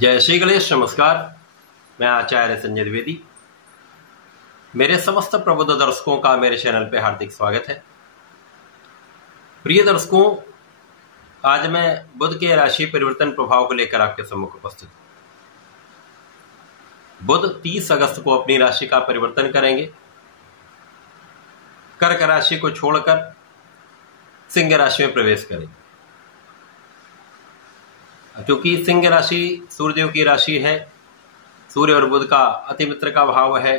जय श्री गणेश। नमस्कार, मैं आचार्य संजय द्विवेदी। मेरे समस्त प्रबुद्ध दर्शकों का मेरे चैनल पे हार्दिक स्वागत है। प्रिय दर्शकों, आज मैं बुध के राशि परिवर्तन प्रभाव को लेकर आपके सम्मुख उपस्थित हूं। बुध 30 अगस्त को अपनी राशि का परिवर्तन करेंगे। कर्क राशि को छोड़कर सिंह राशि में प्रवेश करेंगे। क्योंकि सिंह राशि सूर्यदेव की राशि है, सूर्य और बुध का अति मित्र का भाव है,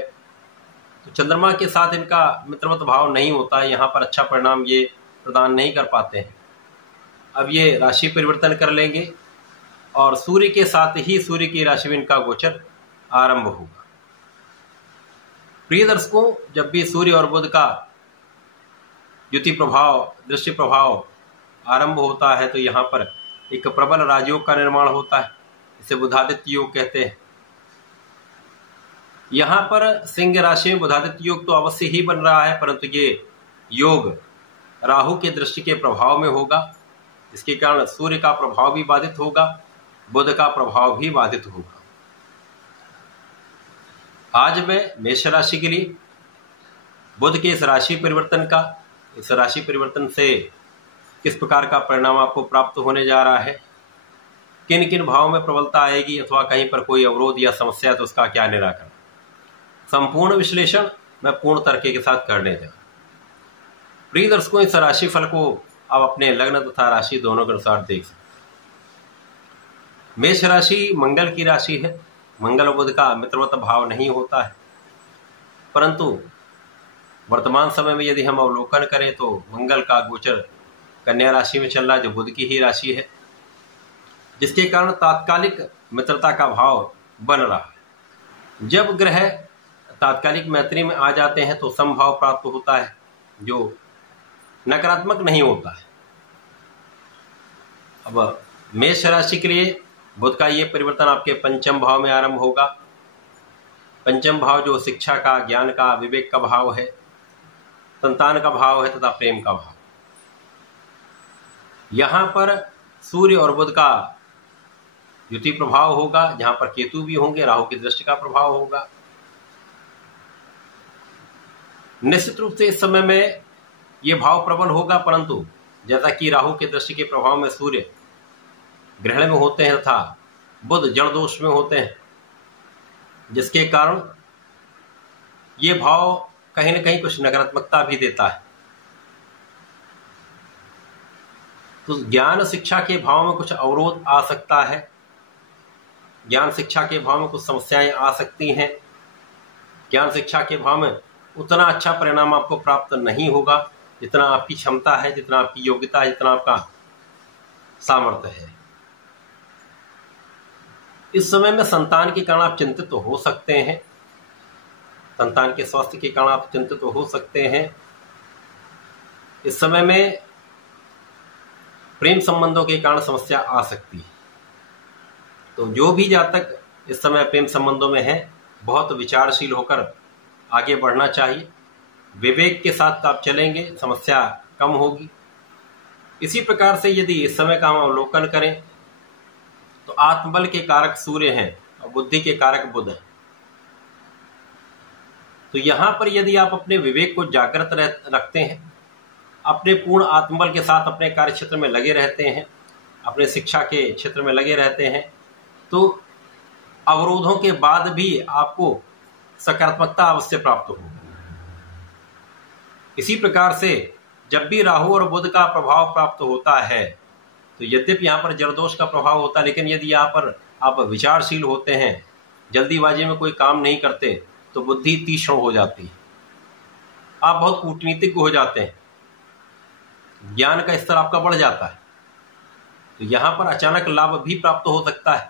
तो चंद्रमा के साथ इनका मित्रवत भाव नहीं होता है। यहाँ पर अच्छा परिणाम ये प्रदान नहीं कर पाते हैं। अब ये राशि परिवर्तन कर लेंगे और सूर्य के साथ ही सूर्य की राशि में इनका गोचर आरंभ होगा। प्रिय दर्शकों, जब भी सूर्य और बुध का युति प्रभाव, दृष्टि प्रभाव आरंभ होता है तो यहाँ पर एक प्रबल राजयोग का निर्माण होता है। इसे बुधादित्य योग कहते हैं। यहाँ पर सिंह राशि में बुधादित्य योग तो अवश्य ही बन रहा है, परंतु ये योग राहु के दृष्टि के प्रभाव में होगा। इसके कारण सूर्य का प्रभाव भी बाधित होगा, बुध का प्रभाव भी बाधित होगा। आज मैं मेष राशि के लिए बुध के इस राशि परिवर्तन से किस प्रकार का परिणाम आपको प्राप्त होने जा रहा है, किन किन भावों में प्रबलता आएगी अथवा कहीं पर कोई अवरोध या समस्या तो उसका क्या निराकरण, संपूर्ण विश्लेषण मैं पूर्ण तर्क के साथ करने जा रहा हूं। प्रिय दर्शकों, इस राशि फल को आप अपने लग्न तथा राशि दोनों के अनुसार देख सकते हैं। मेष राशि मंगल की राशि है। मंगल और बुध का मित्रवत भाव नहीं होता है, परंतु वर्तमान समय में यदि हम अवलोकन करें तो मंगल का गोचर कन्या राशि में चल रहा है, जो बुध की ही राशि है, जिसके कारण तात्कालिक मित्रता का भाव बन रहा है। जब ग्रह तात्कालिक मैत्री में आ जाते हैं तो समभाव प्राप्त होता है, जो नकारात्मक नहीं होता है। अब मेष राशि के लिए बुध का ये परिवर्तन आपके पंचम भाव में आरंभ होगा। पंचम भाव जो शिक्षा का, ज्ञान का, विवेक का भाव है, संतान का भाव है तथा प्रेम का भाव। यहां पर सूर्य और बुध का युति प्रभाव होगा, जहां पर केतु भी होंगे, राहु की दृष्टि का प्रभाव होगा। निश्चित रूप से इस समय में यह भाव प्रबल होगा, परंतु जैसा कि राहु के दृष्टि के प्रभाव में सूर्य ग्रहण में होते हैं तथा बुध जड़ दोष में होते हैं, जिसके कारण ये भाव कहीं न कहीं कुछ नकारात्मकता भी देता है। तो ज्ञान शिक्षा के भाव में कुछ अवरोध आ सकता है, ज्ञान शिक्षा के भाव में कुछ समस्याएं आ सकती हैं। ज्ञान शिक्षा के भाव में उतना अच्छा परिणाम आपको प्राप्त नहीं होगा जितना आपकी क्षमता है, जितना आपकी योग्यता है, जितना आपका सामर्थ्य है। इस समय में संतान के कारण आप चिंतित तो हो सकते हैं, संतान के स्वास्थ्य के कारण आप चिंतित तो हो सकते हैं। इस समय में प्रेम संबंधों के कारण समस्या आ सकती है। तो जो भी जातक इस समय प्रेम संबंधों में है, बहुत विचारशील होकर आगे बढ़ना चाहिए। विवेक के साथ आप चलेंगे, समस्या कम होगी। इसी प्रकार से यदि इस समय का हम अवलोकन करें तो आत्मबल के कारक सूर्य हैं और बुद्धि के कारक बुध हैं। तो यहां पर यदि आप अपने विवेक को जागृत रखते हैं, अपने पूर्ण आत्मबल के साथ अपने कार्य क्षेत्र में लगे रहते हैं, अपने शिक्षा के क्षेत्र में लगे रहते हैं, तो अवरोधों के बाद भी आपको सकारात्मकता अवश्य प्राप्त होगी। इसी प्रकार से जब भी राहु और बुध का प्रभाव प्राप्त होता है तो यद्यपि यहाँ पर जड़दोष का प्रभाव होता है, लेकिन यदि यहाँ पर आप विचारशील होते हैं, जल्दीबाजी में कोई काम नहीं करते, तो बुद्धि तीक्ष्ण हो जाती है, आप बहुत कूटनीतिज्ञ हो जाते हैं, ज्ञान का स्तर आपका बढ़ जाता है। तो यहां पर अचानक लाभ भी प्राप्त हो सकता है,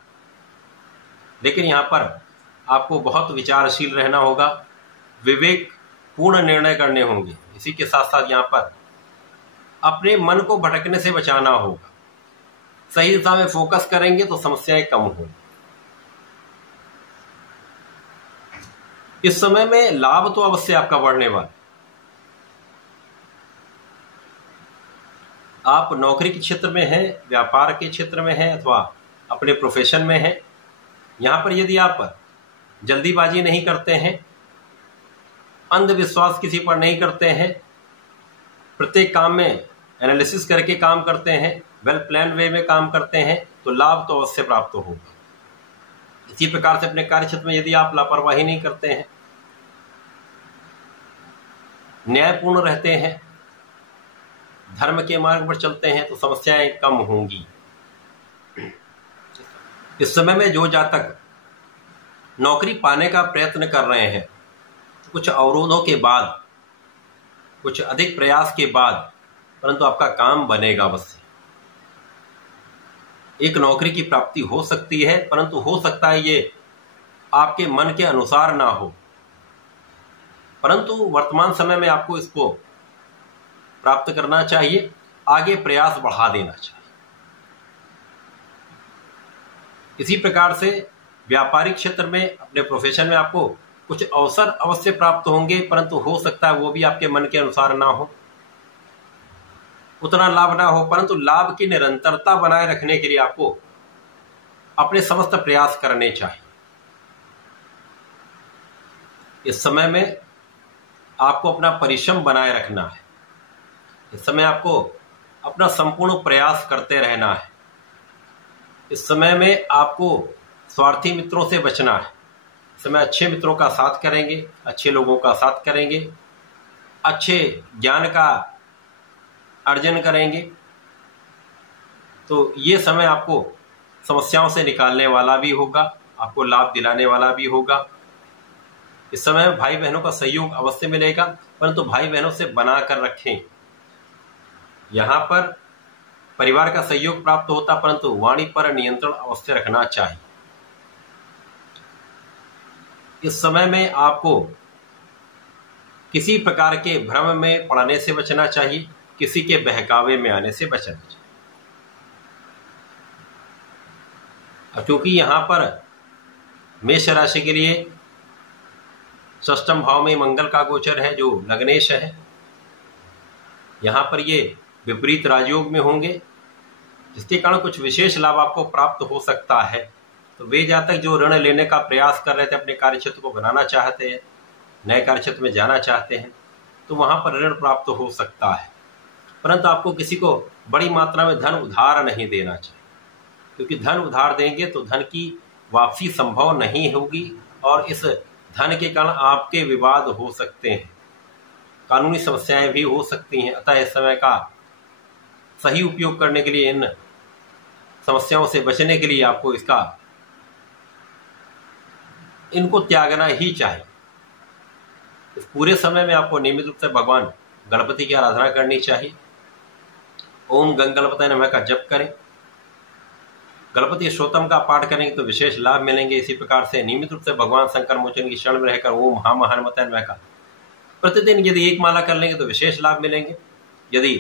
लेकिन यहां पर आपको बहुत विचारशील रहना होगा, विवेक पूर्ण निर्णय करने होंगे। इसी के साथ साथ यहां पर अपने मन को भटकने से बचाना होगा। सही दिशा में फोकस करेंगे तो समस्याएं कम होंगी। इस समय में लाभ तो अवश्य आपका बढ़ने वाला। आप नौकरी के क्षेत्र में हैं, व्यापार के क्षेत्र में हैं अथवा अपने प्रोफेशन में हैं, यहाँ पर यदि आप जल्दीबाजी नहीं करते हैं, अंधविश्वास किसी पर नहीं करते हैं, प्रत्येक काम में एनालिसिस करके काम करते हैं, वेल प्लान वे में काम करते हैं, तो लाभ तो अवश्य प्राप्त होगा। इसी प्रकार से अपने कार्यक्षेत्र में यदि आप लापरवाही नहीं करते हैं, न्यायपूर्ण रहते हैं, धर्म के मार्ग पर चलते हैं, तो समस्याएं कम होंगी। इस समय में जो जातक नौकरी पाने का प्रयत्न कर रहे हैं, कुछ अवरोधों के बाद, कुछ अधिक प्रयास के बाद, परंतु आपका काम बनेगा अवश्य। एक नौकरी की प्राप्ति हो सकती है, परंतु हो सकता है ये आपके मन के अनुसार ना हो, परंतु वर्तमान समय में आपको इसको प्राप्त करना चाहिए, आगे प्रयास बढ़ा देना चाहिए। इसी प्रकार से व्यापारिक क्षेत्र में, अपने प्रोफेशन में आपको कुछ अवसर अवश्य प्राप्त होंगे, परंतु हो सकता है वो भी आपके मन के अनुसार ना हो, उतना लाभ ना हो, परंतु लाभ की निरंतरता बनाए रखने के लिए आपको अपने समस्त प्रयास करने चाहिए। इस समय में आपको अपना परिश्रम बनाए रखना है। इस समय आपको अपना संपूर्ण प्रयास करते रहना है। इस समय में आपको स्वार्थी मित्रों से बचना है। इस समय अच्छे मित्रों का साथ करेंगे, अच्छे लोगों का साथ करेंगे, अच्छे ज्ञान का अर्जन करेंगे, तो ये समय आपको समस्याओं से निकालने वाला भी होगा, आपको लाभ दिलाने वाला भी होगा। इस समय भाई बहनों का सहयोग अवश्य मिलेगा, परंतु भाई बहनों से बना कर रखें। यहाँ पर परिवार का सहयोग प्राप्त होता, परंतु वाणी पर नियंत्रण अवश्य रखना चाहिए। इस समय में आपको किसी प्रकार के भ्रम में पड़ने से बचना चाहिए, किसी के बहकावे में आने से बचना चाहिए। क्योंकि यहाँ पर मेष राशि के लिए षष्ठम भाव में मंगल का गोचर है, जो लग्नेश है। यहाँ पर ये विपरीत राजयोग में होंगे, जिसके कारण कुछ विशेष लाभ आपको प्राप्त हो सकता है। तो वे जातक जो ऋण लेने का प्रयास कर रहे थे, अपने कार्यक्षेत्र को बनाना चाहते हैं, नए कार्यक्षेत्र में जाना चाहते हैं, तो वहां पर ऋण प्राप्त हो सकता है, परंतु आपको किसी को बड़ी मात्रा में धन उधार नहीं देना चाहिए, क्योंकि धन उधार देंगे तो धन की वापसी संभव नहीं होगी, और इस धन के कारण आपके विवाद हो सकते हैं, कानूनी समस्याएं भी हो सकती हैं। अतः इस समय का सही उपयोग करने के लिए, इन समस्याओं से बचने के लिए आपको इनको त्यागना ही चाहिए। इस पूरे समय में आपको नियमित रूप से भगवान गणपति की आराधना करनी चाहिए। ओम गंग गणपतये नमः का जप करें, गणपति स्तोत्रम का पाठ करेंगे तो विशेष लाभ मिलेंगे। इसी प्रकार से नियमित रूप से भगवान शंकर मोचन की शरण में रहकर ओम हम हनुमते नमः का प्रतिदिन यदि एक माला कर लेंगे तो विशेष लाभ मिलेंगे। यदि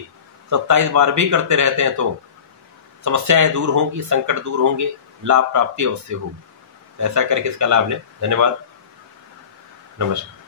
27 बार भी करते रहते हैं तो समस्याएं दूर होंगी, संकट दूर होंगे, लाभ प्राप्ति अवश्य होगी। ऐसा करके इसका लाभ लें। धन्यवाद, नमस्कार।